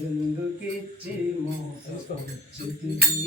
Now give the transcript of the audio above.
ఎందుకిచ్చి మోసకొచ్చితివి